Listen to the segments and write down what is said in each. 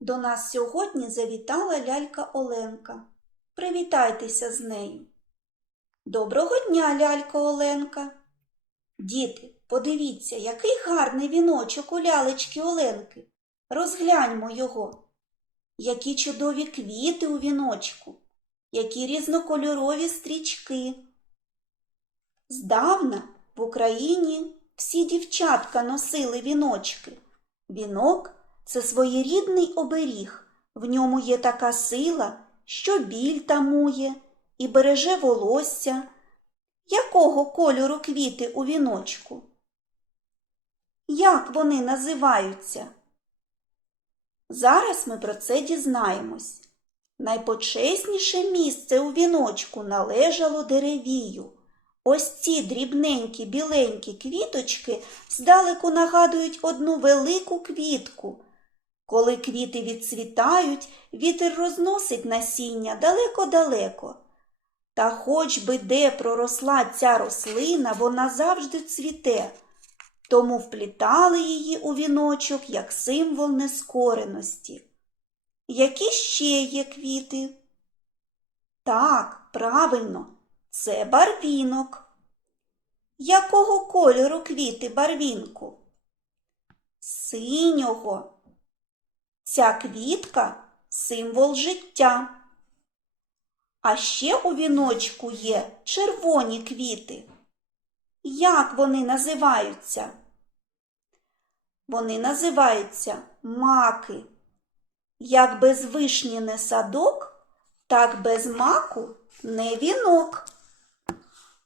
До нас сьогодні завітала лялька Оленка. Привітайтеся з нею. Доброго дня, лялька Оленка. Діти, подивіться, який гарний віночок у лялечки Оленки. Розгляньмо його. Які чудові квіти у віночку, які різнокольорові стрічки. Здавна в Україні всі дівчатка носили віночки. Вінок це своєрідний оберіг. В ньому є така сила, що біль тамує і береже волосся. Якого кольору квіти у віночку? Як вони називаються? Зараз ми про це дізнаємось. Найпочесніше місце у віночку належало деревію. Ось ці дрібненькі біленькі квіточки здалеку нагадують одну велику квітку. Коли квіти відцвітають, вітер розносить насіння далеко-далеко. Та хоч би де проросла ця рослина, вона завжди цвіте, тому вплітали її у віночок як символ нескореності. Які ще є квіти? Так, правильно, це барвінок. Якого кольору квіти барвінку? Синього. Ця квітка символ життя. А ще у віночку є червоні квіти. Як вони називаються? Вони називаються маки. Як без вишні не садок, так без маку не вінок.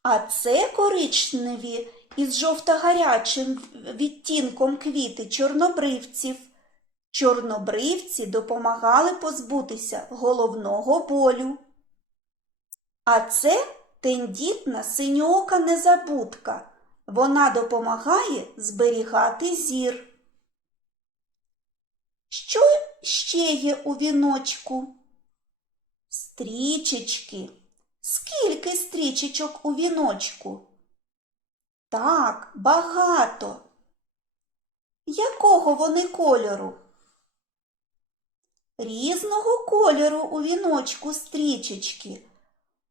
А це коричневі із жовто-гарячим відтінком квіти чорнобривців. Чорнобривці допомагали позбутися головного болю. А це тендітна синьоока незабудка. Вона допомагає зберігати зір. Що ще є у віночку? Стрічечки. Скільки стрічечок у віночку? Так, багато. Якого вони кольору? Різного кольору у віночку стрічечки.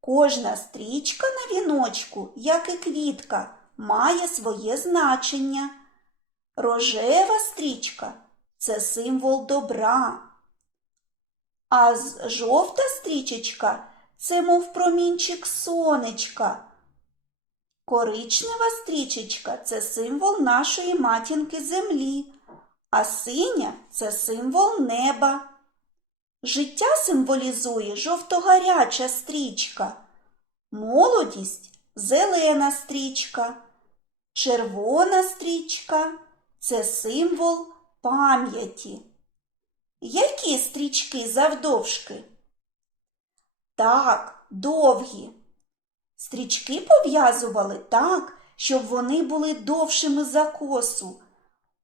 Кожна стрічка на віночку, як і квітка, має своє значення. Рожева стрічка це символ добра. А жовта стрічечка це мов промінчик сонечка. Коричнева стрічечка це символ нашої матінки землі, а синя це символ неба. Життя символізує жовто-гаряча стрічка, молодість зелена стрічка, червона стрічка це символ пам'яті. Які стрічки завдовжки? Так, довгі. Стрічки пов'язували так, щоб вони були довшими за косу.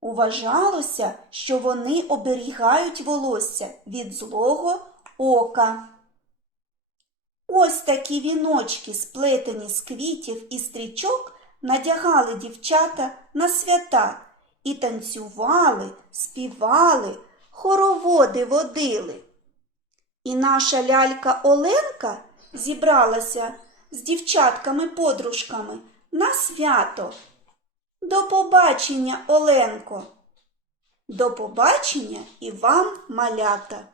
Уважалося, що вони оберігають волосся від злого ока. Ось такі віночки, сплетені з квітів і стрічок, надягали дівчата на свята і танцювали, співали, хороводи водили. І наша лялька Оленка зібралася з дівчатками-подружками на свято. До побачення, Оленко. До побачення і вам, малята.